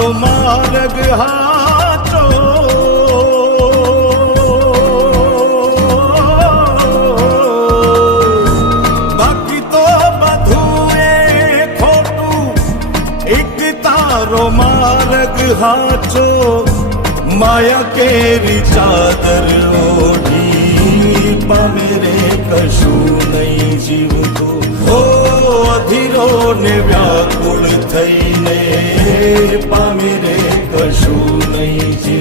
તારો માર્ગ હાચો બાકી તો બધું એ ખોટું એક તારો માર્ગ હાચો માયા કેરી ચાદર ઓઢી પામે રે કશું નહીં જીવતું હો અધીરો ને વ્યાકુળ થઈને પામે રે કશું નહીં જીવતું